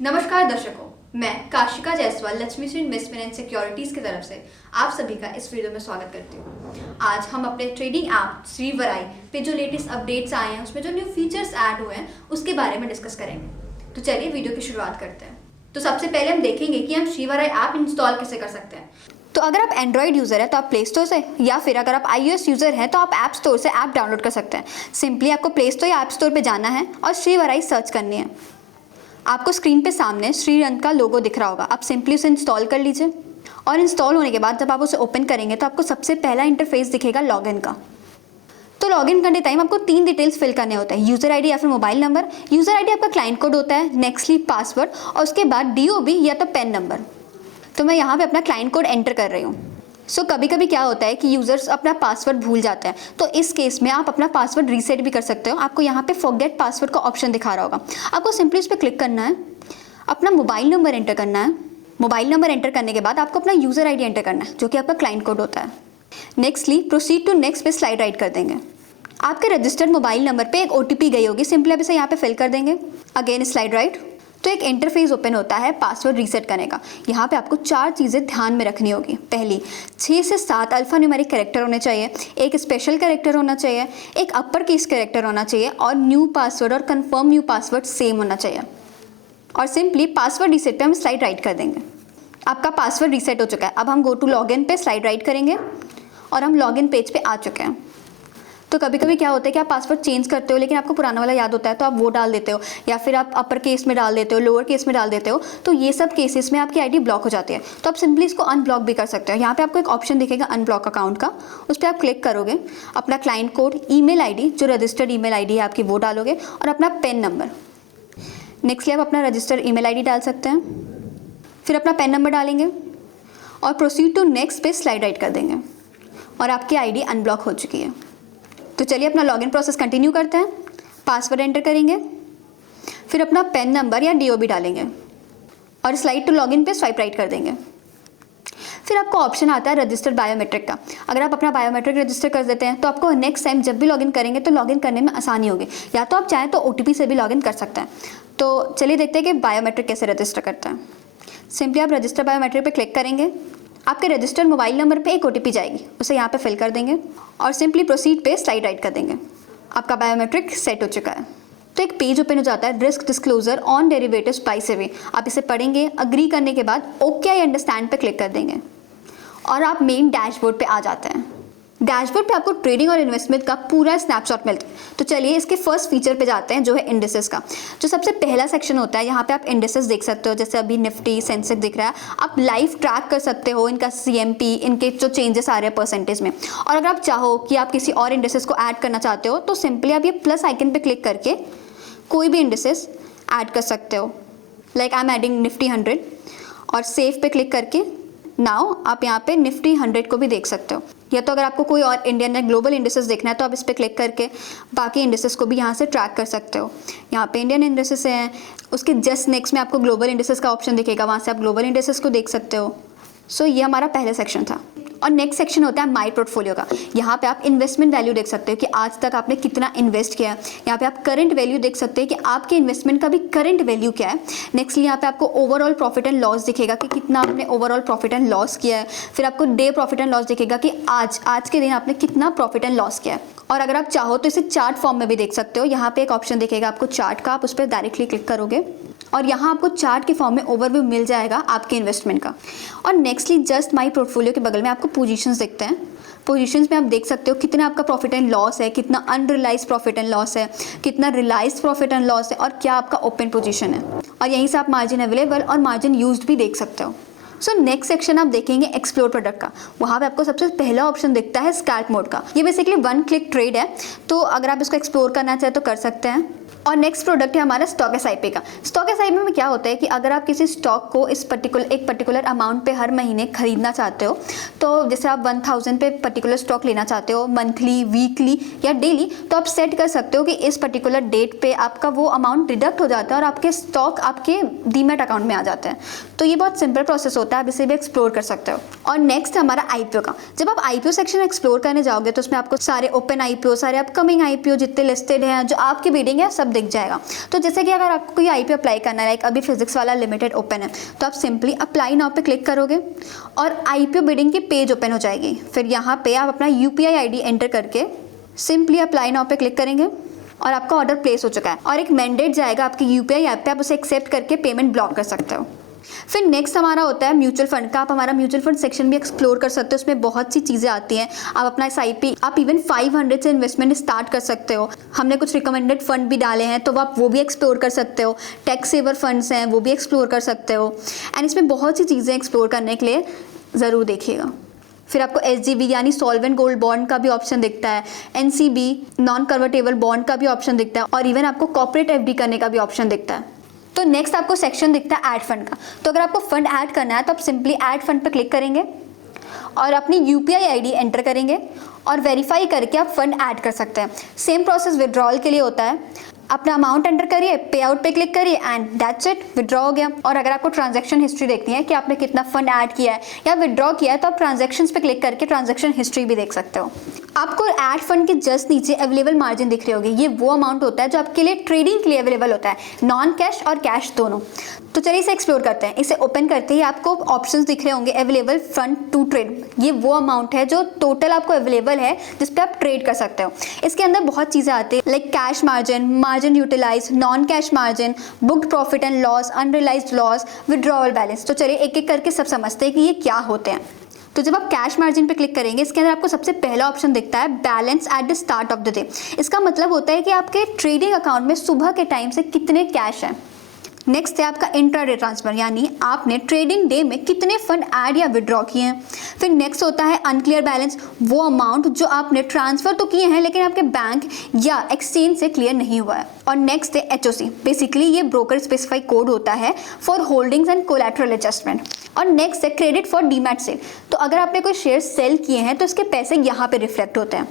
नमस्कार दर्शकों, मैं Kashika Jaiswal Lakshmi Shri investment and securities की तरफ से आप सभी का इस वीडियो में स्वागत करती हूँ। आज हम अपने ट्रेडिंग ऐप श्री वराई पे जो लेटेस्ट अपडेट्स आए हैं, उसमें जो न्यू फीचर्स ऐड हुए हैं उसके बारे में डिस्कस करेंगे। तो चलिए वीडियो की शुरुआत करते हैं। तो सबसे पहले हम देखेंगे कि हम श्री वराई ऐप इंस्टॉल कैसे कर सकते हैं। तो अगर आप एंड्रॉइड यूज़र है तो आप प्ले स्टोर से, या फिर अगर आप iOS यूज़र हैं तो आप ऐप स्टोर से ऐप डाउनलोड कर सकते हैं। सिंपली आपको प्ले स्टोर या ऐप स्टोर पे जाना है और श्री वराई सर्च करनी है। आपको स्क्रीन पे सामने श्रीरंग का लोगो दिख रहा होगा। आप सिंपली उसे इंस्टॉल कर लीजिए और इंस्टॉल होने के बाद जब आप उसे ओपन करेंगे तो आपको सबसे पहला इंटरफेस दिखेगा लॉगिन का। तो लॉगिन करने टाइम आपको 3 डिटेल्स फिल करने होते हैं, यूज़र आईडी या फिर मोबाइल नंबर। यूज़र आईडी आपका क्लाइंट कोड होता है, नेक्स्टली पासवर्ड और उसके बाद DOB या तो पैन नंबर। तो मैं यहाँ पे अपना क्लाइंट कोड एंटर कर रही हूँ। कभी कभी क्या होता है कि यूज़र्स अपना पासवर्ड भूल जाते हैं, तो इस केस में आप अपना पासवर्ड रीसेट भी कर सकते हो। आपको यहाँ पे फॉरगेट पासवर्ड का ऑप्शन दिखा रहा होगा, आपको सिंपली उस पर क्लिक करना है, अपना मोबाइल नंबर एंटर करना है। मोबाइल नंबर एंटर करने के बाद आपको अपना यूज़र आईडी एंटर करना है जो कि आपका क्लाइंट कोड होता है। नेक्स्टली प्रोसीड टू नेक्स्ट पे स्लाइड राइट कर देंगे। आपके रजिस्टर्ड मोबाइल नंबर पे एक OTP गई होगी, सिंपली आप इसे यहाँ पे फिल कर देंगे। Again slide right. तो एक इंटरफेस ओपन होता है पासवर्ड रीसेट करने का। यहाँ पे आपको 4 चीज़ें ध्यान में रखनी होगी। पहली, 6 से 7 अल्फा न्यूमेरिक कैरेक्टर होने चाहिए, एक स्पेशल कैरेक्टर होना चाहिए, एक अपर केस कैरेक्टर होना चाहिए और न्यू पासवर्ड और कंफर्म न्यू पासवर्ड सेम होना चाहिए। और सिंपली पासवर्ड रीसेट पे हम स्लाइड राइट कर देंगे। आपका पासवर्ड रीसेट हो चुका है। अब हम गो टू लॉगिन पे स्लाइड राइट करेंगे और हम लॉगिन पेज पे आ चुके हैं। तो कभी कभी क्या होता है कि आप पासवर्ड चेंज करते हो लेकिन आपको पुराना वाला याद होता है, तो आप वो डाल देते हो, या फिर आप अपर केस में डाल देते हो, लोअर केस में डाल देते हो। तो ये सब केसेस में आपकी आईडी ब्लॉक हो जाती है। तो आप सिंपली इसको अनब्लॉक भी कर सकते हो। यहाँ पे आपको एक ऑप्शन दिखेगा अनब्लॉक अकाउंट का, उस पर आप क्लिक करोगे, अपना क्लाइंट कोड, ईमेल आईडी जो रजिस्टर्ड ईमेल आईडी है आपकी वो डालोगे और अपना पैन नंबर। नेक्स्टली आप अपना रजिस्टर्ड ईमेल आईडी डाल सकते हैं, फिर अपना पैन नंबर डालेंगे और प्रोसीड टू नेक्स्ट पे स्लाइड राइट कर देंगे और आपकी आईडी अनब्लॉक हो चुकी है। तो चलिए अपना लॉगिन प्रोसेस कंटिन्यू करते हैं। पासवर्ड एंटर करेंगे, फिर अपना पैन नंबर या DOB डालेंगे और स्लाइड टू लॉगिन पे स्वाइप राइट कर देंगे। फिर आपको ऑप्शन आता है रजिस्टर्ड बायोमेट्रिक का। अगर आप अपना बायोमेट्रिक रजिस्टर कर देते हैं तो आपको नेक्स्ट टाइम जब भी लॉगिन करेंगे तो लॉगिन करने में आसानी होगी, या तो आप चाहें तो OTP से भी लॉगिन कर सकते हैं। तो चलिए देखते हैं कि बायोमेट्रिक कैसे रजिस्टर करते हैं। सिंपली आप रजिस्टर बायोमेट्रिक पे क्लिक करेंगे, आपके रजिस्टर्ड मोबाइल नंबर पे एक OTP जाएगी, उसे यहाँ पे फिल कर देंगे और सिंपली प्रोसीड पे स्लाइड राइट कर देंगे। आपका बायोमेट्रिक सेट हो चुका है। तो एक पेज ओपन हो जाता है, risk disclosure on derivatives by SEBI. आप इसे पढ़ेंगे, अग्री करने के बाद ओके आई अंडरस्टैंड पे क्लिक कर देंगे और आप मेन डैशबोर्ड पे आ जाते हैं। डैशबोर्ड पे आपको ट्रेडिंग और इन्वेस्टमेंट का पूरा स्नैपशॉट मिलता है। तो चलिए इसके फर्स्ट फीचर पे जाते हैं जो है इंडेसेस का। जो सबसे पहला सेक्शन होता है, यहाँ पे आप इंडेसेस देख सकते हो, जैसे अभी निफ्टी, सेंसेक्स दिख रहा है। आप लाइव ट्रैक कर सकते हो इनका CMP, इनके जो चेंजेस आ रहे हैं परसेंटेज में। और अगर आप चाहो कि आप किसी और इंडेसेस को ऐड करना चाहते हो तो सिंपली आप ये प्लस आइकन पे क्लिक करके कोई भी इंडेसेस ऐड कर सकते हो। Like I am adding Nifty 100 और सेव पे क्लिक करके नाउ आप यहाँ पे निफ्टी 100 को भी देख सकते हो। या तो अगर आपको कोई और इंडियन या ग्लोबल इंडेसेस देखना है तो आप इस पर क्लिक करके बाकी इंडेसेस को भी यहाँ से ट्रैक कर सकते हो। यहाँ पे इंडियन इंडेसेस हैं, उसके जस्ट नेक्स्ट में आपको ग्लोबल इंडेसेस का ऑप्शन दिखेगा, वहाँ से आप ग्लोबल इंडेसेस को देख सकते हो। ये हमारा पहला सेक्शन था। और नेक्स्ट सेक्शन होता है माई पोर्टफोलियो का। यहाँ पे आप इन्वेस्टमेंट वैल्यू देख सकते हो कि आज तक आपने कितना इन्वेस्ट किया है। यहाँ पे आप करंट वैल्यू देख सकते हैं कि आपके इन्वेस्टमेंट का भी करंट वैल्यू क्या है। नेक्स्टली यहाँ पे आपको ओवरऑल प्रॉफिट एंड लॉस दिखेगा कि कितना आपने ओवरऑल प्रॉफिट एंड लॉस किया है। फिर आपको डे प्रॉफिट एंड लॉस दिखेगा कि आज के दिन आपने कितना प्रॉफिट एंड लॉस किया है। और अगर आप चाहो तो इसे चार्ट फॉर्म में भी देख सकते हो। यहाँ पे एक ऑप्शन दिखेगा आपको चार्ट का, आप उस पर डायरेक्टली क्लिक करोगे और यहाँ आपको चार्ट के फॉर्म में ओवरव्यू मिल जाएगा आपके इन्वेस्टमेंट का। और नेक्स्टली जस्ट माई पोर्टफोलियो के बगल में आपको पोजीशंस दिखते हैं। पोजीशंस में आप देख सकते हो कितना आपका प्रॉफिट एंड लॉस है, कितना अनरियलाइज्ड प्रॉफिट एंड लॉस है, कितना रियलाइज्ड प्रॉफिट एंड लॉस है और क्या आपका ओपन पोजीशन है। और यहीं से आप मार्जिन अवेलेबल और मार्जिन यूज्ड भी देख सकते हो। नेक्स्ट सेक्शन आप देखेंगे एक्सप्लोर प्रोडक्ट का। वहाँ पे आपको सबसे पहला ऑप्शन दिखता है स्कैल्प मोड का। ये बेसिकली 1 क्लिक ट्रेड है, तो अगर आप इसको एक्सप्लोर करना चाहें तो कर सकते हैं। और नेक्स्ट प्रोडक्ट है हमारा स्टॉक SIP का। स्टॉक SIP में क्या होता है कि अगर आप किसी स्टॉक को एक पर्टिकुलर अमाउंट पे हर महीने खरीदना चाहते हो, तो जैसे आप 1000 पे पर्टिकुलर स्टॉक लेना चाहते हो मंथली, वीकली या डेली, तो आप सेट कर सकते हो कि इस पर्टिकुलर डेट पे आपका वो अमाउंट डिडक्ट हो जाता है और आपके स्टॉक आपके डीमैट अकाउंट में आ जाते हैं। तो ये बहुत सिंपल प्रोसेस होता है, आप इसे भी एक्सप्लोर कर सकते हो। और नेक्स्ट हमारा IPO का। जब आप IPO सेक्शन एक्सप्लोर करने जाओगे तो उसमें आपको सारे ओपन IPO, सारे अपकमिंग IPO जितने लिस्टेड हैं, जो आपकी बिडिंग है, सब दिख जाएगा। तो जैसे कि अगर आपको कोई IP अप्लाई करना है, लाइक अभी फिजिक्स वाला लिमिटेड ओपन है, तो आप सिंपली अप्लाई नाउ पे क्लिक करोगे और IPO बिडिंग की पेज ओपन हो जाएगी। फिर यहाँ पे आप अपना UPI ID एंटर करके सिंपली अप्लाई नाउ पे क्लिक करेंगे और आपका ऑर्डर प्लेस हो चुका है और एक मैंडेट जाएगा आपकी UPI ऐप पे, आप उसे एक्सेप्ट करके पेमेंट ब्लॉक कर सकते हो। फिर नेक्स्ट हमारा होता है म्यूचुअल फंड का। आप हमारा म्यूचुअल फंड सेक्शन भी एक्सप्लोर कर सकते हो, उसमें बहुत सी चीज़ें आती हैं। आप अपना SIP, आप इवन 500 से इन्वेस्टमेंट स्टार्ट कर सकते हो। हमने कुछ रिकमेंडेड फंड भी डाले हैं, तो आप वो भी एक्सप्लोर कर सकते हो। टैक्स सेवर फंड्स हैं, वो भी एक्सप्लोर कर सकते हो। एंड इसमें बहुत सी चीज़ें एक्सप्लोर करने के लिए ज़रूर देखिएगा। फिर आपको SGB यानी सॉल्वेंट गोल्ड बॉन्ड का भी ऑप्शन दिखता है, NCB नॉन कन्वर्टेबल बॉन्ड का भी ऑप्शन दिखता है और इवन आपको कॉर्पोरेट FD करने का भी ऑप्शन दिखता है। तो नेक्स्ट आपको सेक्शन दिखता है ऐड फंड का। तो अगर आपको फंड ऐड करना है तो आप सिंपली ऐड फंड पर क्लिक करेंगे और अपनी UPI ID एंटर करेंगे और वेरीफाई करके आप फंड ऐड कर सकते हैं। सेम प्रोसेस विड्रॉल के लिए होता है। अपना अमाउंट एंटर करिए, पे आउट पे क्लिक करिए एंड दैट्स इट, विड्रॉ हो गया। और अगर आपको ट्रांजैक्शन हिस्ट्री देखनी है कि आपने कितना फंड ऐड किया है या विड्रॉ किया है, तो आप ट्रांजैक्शंस पे क्लिक करके ट्रांजैक्शन हिस्ट्री भी देख सकते हो। आपको ऐड फंड के जस्ट नीचे अवेलेबल मार्जिन दिख रही होगी। ये वो अमाउंट होता है जो आपके लिए ट्रेडिंग के लिए अवेलेबल होता है, नॉन कैश और कैश दोनों। तो चलिए इसे एक्सप्लोर करते हैं। इसे ओपन करते ही आपको ऑप्शंस दिख रहे होंगे, अवेलेबल फंड टू ट्रेड। ये वो अमाउंट है जो टोटल आपको अवेलेबल है जिस पे आप ट्रेड कर सकते हो। इसके अंदर बहुत चीज़ें आती है, like cash margin, margin utilise, non cash margin, booked profit and loss, unrealised loss, withdrawal balance. तो चलिए एक एक करके सब समझते हैं कि ये क्या होते हैं। तो जब आप कैश मार्जिन पे क्लिक करेंगे, इसके अंदर आपको सबसे पहला ऑप्शन दिखता है balance at the start of the day. इसका मतलब होता है कि आपके ट्रेडिंग अकाउंट में सुबह के टाइम से कितने कैश हैं। नेक्स्ट है आपका इंट्राडे ट्रांसफर, यानी आपने ट्रेडिंग डे में कितने फंड ऐड या विड्रॉ किए हैं। फिर नेक्स्ट होता है अनक्लियर बैलेंस, वो अमाउंट जो आपने ट्रांसफर तो किए हैं लेकिन आपके बैंक या एक्सचेंज से क्लियर नहीं हुआ है। और नेक्स्ट है HOC, बेसिकली ये ब्रोकर स्पेसिफाई कोड होता है for holdings and collateral adjustment. और नेक्स्ट है क्रेडिट फॉर डीमैट सेल, तो अगर आपने कोई शेयर सेल किए हैं तो इसके पैसे यहाँ पे रिफ्लेक्ट होते हैं।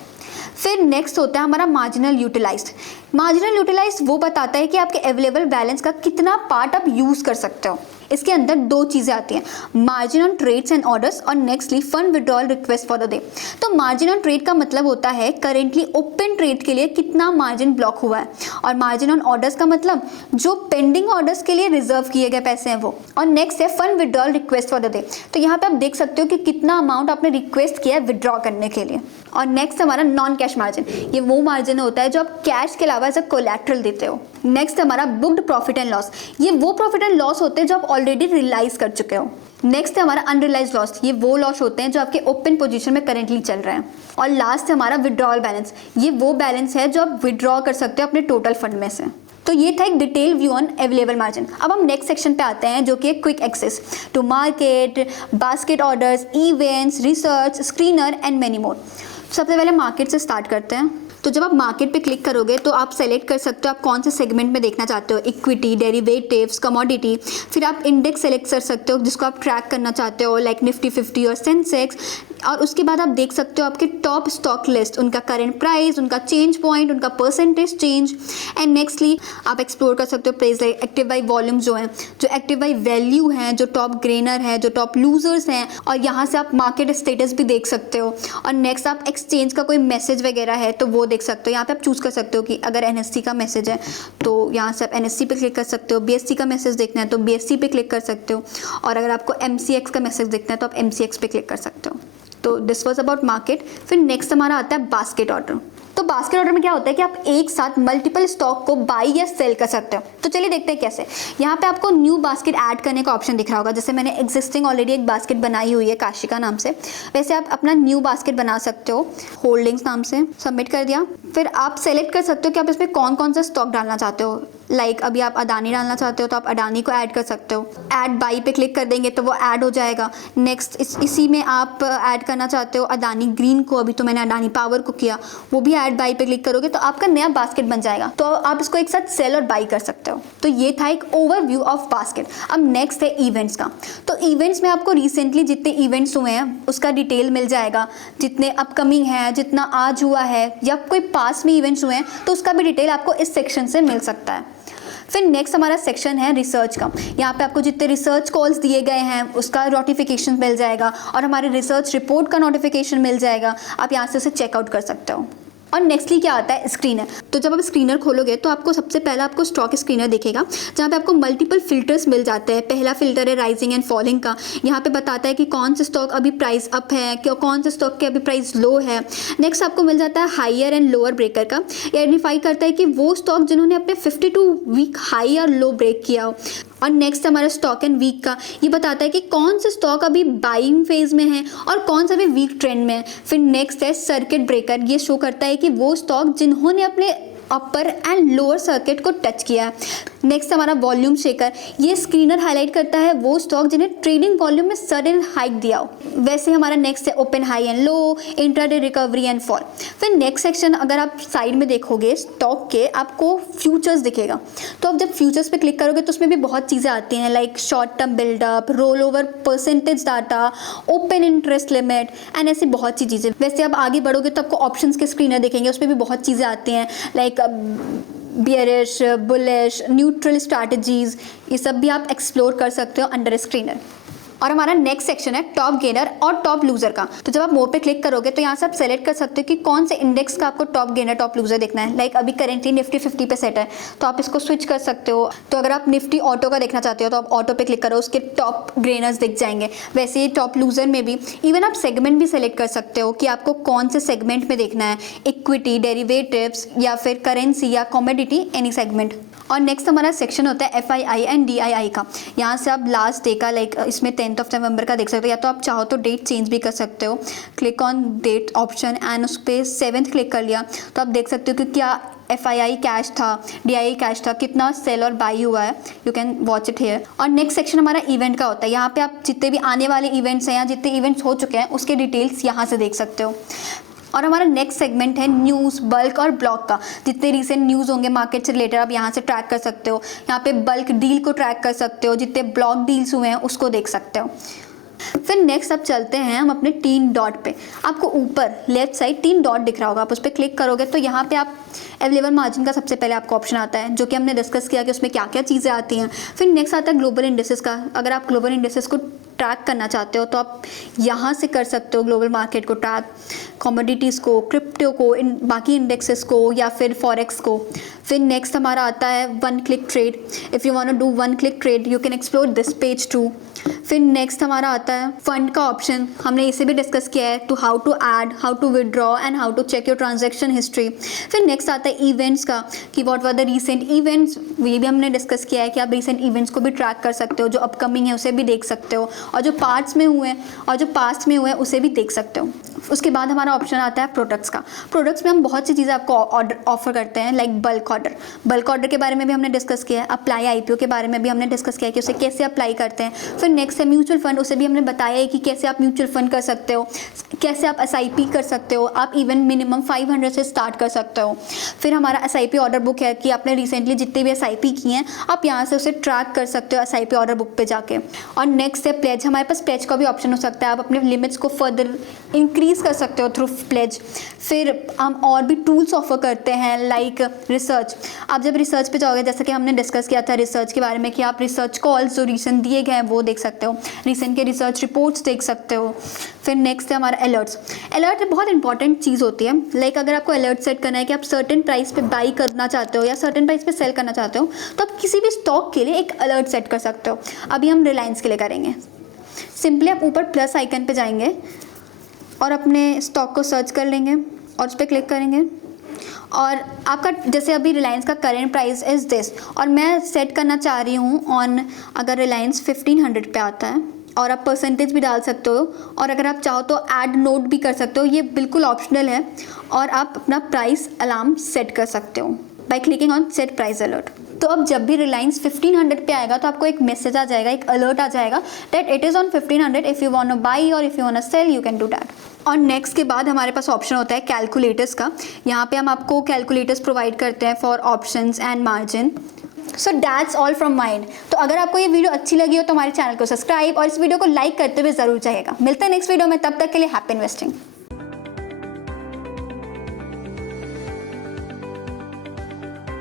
फिर नेक्स्ट होता है हमारा मार्जिनल यूटिलाइज्ड। मार्जिनल यूटिलाइज्ड वो बताता है कि आपके अवेलेबल बैलेंस का कितना पार्ट आप यूज़ कर सकते हो। इसके अंदर दो चीज़ें आती हैं, margin on trades and orders और nextly fund withdrawal request for the day. तो मार्जिन ऑन ट्रेड का मतलब होता है करेंटली ओपन ट्रेड के लिए कितना मार्जिन ब्लॉक हुआ है, और मार्जिन ऑन ऑर्डर्स का मतलब जो पेंडिंग ऑर्डर्स के लिए रिजर्व किए गए पैसे हैं वो। और नेक्स्ट है fund withdrawal request for the day, तो यहाँ पे आप देख सकते हो कि कितना अमाउंट आपने रिक्वेस्ट किया है विड्रॉ करने के लिए। और नेक्स्ट हमारा नॉन कैश मार्जिन, ये वो मार्जिन होता है जो आप कैश के अलावा एज अ कोलैटरल देते हो। नेक्स्ट हमारा बुक्ड प्रॉफिट एंड लॉस, ये वो प्रॉफिट एंड लॉस होते हैं जो आप ऑलरेडी रियलाइज कर चुके हो। नेक्स्ट है हमारा अनरियलाइज्ड लॉस, ये वो लॉस होते हैं जो आपके ओपन पोजीशन में करेंटली चल रहे हैं। और लास्ट है हमारा विड्रॉल बैलेंस, ये वो बैलेंस है जो आप विड्रॉ कर सकते हो अपने टोटल फंड में से। तो ये था एक detail view on available margin. अब हम नेक्स्ट सेक्शन पे आते हैं जो कि quick access to market, basket orders, events, research, screener and many more. सबसे पहले मार्केट से स्टार्ट करते हैं। तो जब आप मार्केट पे क्लिक करोगे तो आप सेलेक्ट कर सकते हो आप कौन से सेगमेंट में देखना चाहते हो, इक्विटी, डेरिवेटिव्स, कमोडिटी। फिर आप इंडेक्स सेलेक्ट कर सकते हो जिसको आप ट्रैक करना चाहते हो, लाइक निफ्टी 50 और सेंसेक्स। और उसके बाद आप देख सकते हो आपके टॉप स्टॉक लिस्ट, उनका करंट प्राइस, उनका चेंज पॉइंट, उनका परसेंटेज चेंज। एंड नेक्स्टली आप एक्सप्लोर कर सकते हो price, like active by volume जो है, जो एक्टिव बाई वैल्यू हैं, जो टॉप गेनर है, जो टॉप लूजर्स हैं। और यहाँ से आप मार्केट स्टेटस भी देख सकते हो। और नेक्स्ट आप एक्सचेंज का कोई मैसेज वगैरह है तो वो देख सकते हो। यहाँ पे आप चूज़ कर सकते हो कि अगर NSE का मैसेज है तो यहाँ से आप NSE पे क्लिक कर सकते हो, BSE का मैसेज देखना है तो BSE पे क्लिक कर सकते हो, और अगर आपको MCX का मैसेज देखना है तो आप MCX पे क्लिक कर सकते हो। तो दिस वॉज अबाउट मार्केट। फिर नेक्स्ट हमारा आता है बास्केट ऑर्डर। तो बास्केट ऑर्डर में क्या होता है कि आप एक साथ मल्टीपल स्टॉक को बाई या सेल कर सकते हो। तो चलिए देखते हैं कैसे। यहाँ पे आपको न्यू बास्केट ऐड करने का ऑप्शन दिख रहा होगा। जैसे मैंने एग्जिस्टिंग ऑलरेडी एक बास्केट बनाई हुई है काशिका नाम से, वैसे आप अपना न्यू बास्केट बना सकते हो होल्डिंग्स नाम से। सबमिट कर दिया। फिर आप सेलेक्ट कर सकते हो कि आप इसमें कौन कौन सा स्टॉक डालना चाहते हो। लाइक अभी आप अडानी डालना चाहते हो तो आप अडानी को ऐड कर सकते हो। ऐड बाई पे क्लिक कर देंगे तो वो ऐड हो जाएगा। नेक्स्ट इसी में आप ऐड करना चाहते हो अडानी ग्रीन को, अभी तो मैंने अडानी पावर को किया, वो भी ऐड बाई पे क्लिक करोगे तो आपका नया बास्केट बन जाएगा। तो आप इसको एक साथ सेल और बाई कर सकते हो। तो ये था एक ओवरव्यू ऑफ बास्केट। अब नेक्स्ट है इवेंट्स का। तो इवेंट्स में आपको रिसेंटली जितने इवेंट्स हुए हैं उसका डिटेल मिल जाएगा, जितने अपकमिंग है, जितना आज हुआ है, या कोई पास में इवेंट्स हुए हैं तो उसका भी डिटेल आपको इस सेक्शन से मिल सकता है। फिर नेक्स्ट हमारा सेक्शन है रिसर्च का। यहाँ पे आपको जितने रिसर्च कॉल्स दिए गए हैं उसका नोटिफिकेशन मिल जाएगा और हमारे रिसर्च रिपोर्ट का नोटिफिकेशन मिल जाएगा। आप यहाँ से उसे चेकआउट कर सकते हो। और नेक्स्टली क्या आता है, स्क्रीनर। तो जब आप स्क्रीनर खोलोगे तो आपको सबसे पहला आपको स्टॉक स्क्रीनर दिखेगा, जहाँ पे आपको मल्टीपल फिल्टर्स मिल जाते हैं। पहला फिल्टर है राइजिंग एंड फॉलिंग का, यहाँ पे बताता है कि कौन से स्टॉक अभी प्राइस अप है, कौन से स्टॉक के अभी प्राइस लो है। नेक्स्ट आपको मिल जाता है हायर एंड लोअर ब्रेकर का, ये आइडेंटिफाई करता है कि वो स्टॉक जिन्होंने अपने 52 वीक हाई और लो ब्रेक किया हो। और नेक्स्ट हमारा स्टॉक एंड वीक का, ये बताता है कि कौन से स्टॉक अभी बाइंग फेज में है और कौन सा भी वीक ट्रेंड में है। फिर नेक्स्ट है सर्किट ब्रेकर, ये शो करता है कि वो स्टॉक जिन्होंने अपने अपर एंड लोअर सर्किट को टच किया है। नेक्स्ट हमारा वॉल्यूम शेकर, ये स्क्रीनर हाईलाइट करता है वो स्टॉक जिन्हें ट्रेडिंग वॉल्यूम में सडन हाइक दिया हो। वैसे हमारा नेक्स्ट है open high and low, intraday recovery and fall. फिर नेक्स्ट सेक्शन अगर आप साइड में देखोगे स्टॉक के, आपको फ्यूचर्स दिखेगा। तो अब जब फ्यूचर्स पे क्लिक करोगे तो उसमें भी बहुत चीज़ें आती हैं, like short term buildup, roll over percentage data, open interest limit and ऐसी बहुत सी चीज़ें। वैसे अब आगे बढ़ोगे तो आपको ऑप्शंस के स्क्रीनर दिखेंगे, उसमें भी बहुत चीज़ें आती हैं, like bearish, bullish, neutral strategies, ये सब भी आप एक्सप्लोर कर सकते हो अंडर स्क्रीनर। और हमारा नेक्स्ट सेक्शन है टॉप गेनर और टॉप लूजर का। तो जब आप मोर पे क्लिक करोगे तो यहाँ से आप सेलेक्ट कर सकते हो कि कौन से इंडेक्स का आपको टॉप गेनर टॉप लूजर देखना है। लाइक अभी करेंटली निफ्टी 50 पे सेट है तो आप इसको स्विच कर सकते हो। तो अगर आप निफ्टी ऑटो का देखना चाहते हो तो आप ऑटो पे क्लिक करो, उसके टॉप गेनर्स दिख जाएंगे। वैसे ही टॉप लूजर में भी इवन आप सेगमेंट भी सेलेक्ट कर सकते हो कि आपको कौन से सेगमेंट में देखना है, इक्विटी, डेरिवेटिव्स या फिर करेंसी या कॉमोडिटी, एनी सेगमेंट। और नेक्स्ट हमारा सेक्शन होता है FII एंड DII का। यहाँ से आप लास्ट डे का, लाइक इसमें 10th नवंबर का देख सकते हो, या तो आप चाहो तो डेट चेंज भी कर सकते हो। Click on date option and उस पर 7th क्लिक कर लिया तो आप देख सकते हो कि क्या FII कैश था, DII कैश था, कितना सेल और बाई हुआ है। You can watch it here. और नेक्स्ट सेक्शन हमारा इवेंट का होता है, यहाँ पे आप जितने भी आने वाले इवेंट्स हैं या जितने इवेंट्स हो चुके हैं उसके डिटेल्स यहाँ से देख सकते हो। और हमारा नेक्स्ट सेगमेंट है न्यूज़, बल्क और ब्लॉक का। जितने रिसेंट न्यूज़ होंगे मार्केट से रिलेटेड आप यहाँ से ट्रैक कर सकते हो। यहाँ पे बल्क डील को ट्रैक कर सकते हो, जितने ब्लॉक डील्स हुए हैं उसको देख सकते हो। फिर नेक्स्ट अब चलते हैं हम अपने 3 डॉट पे। आपको ऊपर लेफ्ट साइड 3 डॉट दिख रहा होगा, आप उस पर क्लिक करोगे तो यहाँ पे आप अवेलेबल मार्जिन का सबसे पहले आपको ऑप्शन आता है, जो कि हमने डिस्कस किया कि उसमें क्या क्या चीज़ें आती हैं। फिर नेक्स्ट आता है ग्लोबल इंडेक्सेस का। अगर आप ग्लोबल इंडेक्सेस को ट्रैक करना चाहते हो तो आप यहाँ से कर सकते हो ग्लोबल मार्केट को ट्रैक, कमोडिटीज़ को, क्रिप्टो को, इन बाकी इंडेक्सेस को या फिर फॉरेक्स को। फिर नेक्स्ट हमारा आता है 1 click trade. If you want to do 1 click trade you can explore this page too. फिर नेक्स्ट हमारा आता है फंड का ऑप्शन, हमने इसे भी डिस्कस किया है, to how to add, how to withdraw and how to check your transaction history. फिर नेक्स्ट आता है इवेंट्स का, कि what were the recent events, ये भी हमने डिस्कस किया है कि आप रीसेंट इवेंट्स को भी ट्रैक कर सकते हो, जो अपकमिंग है उसे भी देख सकते हो, और जो पार्ट्स में हुए हैं और जो पास्ट में हुए हैं उसे भी देख सकते हो। उसके बाद हमारा ऑप्शन आता है प्रोडक्ट्स का। प्रोडक्ट्स में हम बहुत सी चीज़ें आपको ऑफर करते हैं, like bulk order. Bulk order के बारे में भी हमने डिस्कस किया है। अप्लाई IPO के बारे में भी हमने डिस्कस किया है कि उसे कैसे अप्लाई करते हैं। फिर नेक्स्ट है म्यूचुअल फंड, उसे भी हमने बताया है कि कैसे आप म्यूचुअल फंड कर सकते हो, कैसे आप SIP कर सकते हो, आप इवन मिनिमम 500 से स्टार्ट कर सकते हो। फिर हमारा SIP ऑर्डर बुक है कि आपने रिसेंटली जितने भी SIP किए हैं आप यहाँ से उसे ट्रैक कर सकते हो SIP ऑर्डर बुक पे जाके। और नेक्स्ट है प्लेज, हमारे पास प्लेज का भी ऑप्शन हो सकता है, आप अपने लिमिट्स को फर्दर इंक्रीज कर सकते हो थ्रू प्लेज। फिर हम और भी टूल्स ऑफर करते हैं लाइक रिसर्च। आप जब रिसर्च पे जाओगे, जैसा कि हमने डिस्कस किया था रिसर्च के बारे में, कि आप रिसर्च कॉल्स जो रिसेंट दिए गए हैं वो देख सकते हो, रिसेंट के रिसर्च रिपोर्ट्स देख सकते हो। फिर नेक्स्ट है हमारा अलर्ट्स। अलर्ट बहुत इंपॉर्टेंट चीज़ होती है, लाइक अगर आपको अलर्ट सेट करना है कि आप सर्टेन प्राइस पे बाई करना चाहते हो या सर्टेन प्राइस पे सेल करना चाहते हो, तो आप किसी भी स्टॉक के लिए एक अलर्ट सेट कर सकते हो। अभी हम रिलायंस के लिए करेंगे। सिंपली आप ऊपर प्लस आइकन पे जाएंगे और अपने स्टॉक को सर्च कर लेंगे और उस पर क्लिक करेंगे, और आपका जैसे अभी रिलायंस का करेंट प्राइस इज़ दिस, और मैं सेट करना चाह रही हूँ ऑन, अगर रिलायंस 1500 पे आता है, और आप परसेंटेज भी डाल सकते हो, और अगर आप चाहो तो ऐड नोट भी कर सकते हो, ये बिल्कुल ऑप्शनल है। और आप अपना प्राइस अलार्म सेट कर सकते हो by clicking on set price alert. तो अब जब भी रिलायंस 1500 पे आएगा तो आपको एक मैसेज आ जाएगा, एक अलर्ट आ जाएगा that it is on 1500, if you want to buy और if you want to sell you can do that. और नेक्स्ट के बाद हमारे पास ऑप्शन होता है कैलकुलेटर्स का। यहाँ पे हम आपको कैलकुलेटर्स प्रोवाइड करते हैं for options and margin. So that's all from mind. तो अगर आपको ये वीडियो अच्छी लगी हो तो हमारे चैनल को सब्सक्राइब और इस वीडियो को लाइक करते हुए ज़रूर जाइएगा। मिलते हैं नेक्स्ट वीडियो में, तब तक के लिए हैप्पी इन्वेस्टिंग।